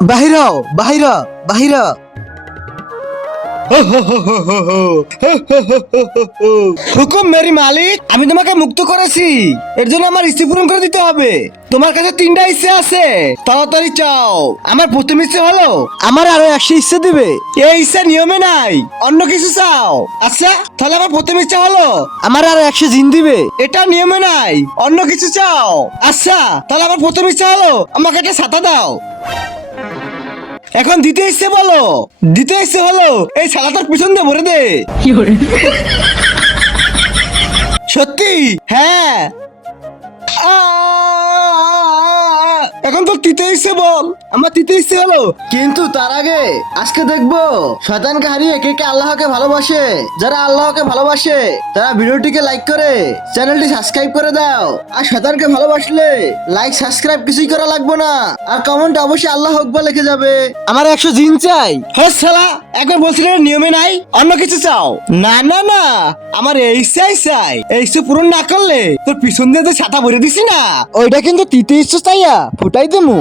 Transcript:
বাহির বাহির বাহির। হুকুম মেরি মালিক, আমি তোমাকে মুক্ত করেছি, এর জন্য আমার ইচ্ছে পূরণ করে দিতে হবে। তোমার কাছে 3টা ইচ্ছে আছে, তাড়াতাড়ি চাও। আমার প্রথম ইচ্ছে হলো আমার আরো 100 ইচ্ছে দিবে। এই ইচ্ছা নিয়মে নাই, অন্য কিছু চাও। আচ্ছা তাহলে আমার প্রথম ইচ্ছা হলো আমার আরো 100 জিন দিবে। এটা নিয়মে নাই, অন্য কিছু চাও। আচ্ছা তাহলে আমার প্রথম ইচ্ছা হলো আমাকে একটা ছাতা দাও। এখন দ্বিতীয় ইচ্ছে বলো। দ্বিতীয় ইচ্ছে হলো এই ছাতাটার পিছন দিয়ে ভরে দে। সত্যি? হ্যাঁ। এখন তো তৃতীয় ইচ্ছে বল। আমার তৃতীয় ইচ্ছে হলো, কিন্তু তার আগে আজকে দেখবো শয়তানকে হারিয়ে কে কে আল্লাহকে ভালোবাসে। যারা আল্লাহকে ভালোবাসে তারা ভিডিওটিকে লাইক করে চ্যানেলটি সাবস্ক্রাইব করে দাও। আর শয়তানকে ভালোবাসলে লাইক সাবস্ক্রাইব কিছুই করা লাগবে না, আর কমেন্ট অবশ্যই আল্লাহ আকবার লিখে যাবে। আমার 100 জিন চাই। হ্যাঁ শালা, একবার বলছিলে নিয়মে নাই, অন্য কিছু চাও। না না না, আমার এই চাই চাই। এই ইচ্ছে পূরণ না করলে তোর পিছন দিয়ে তো ছাতা ভরে দিছি না, ওইটা কিন্তু তৃতীয় ইচ্ছে চাইয়া ফুটাই দেবো।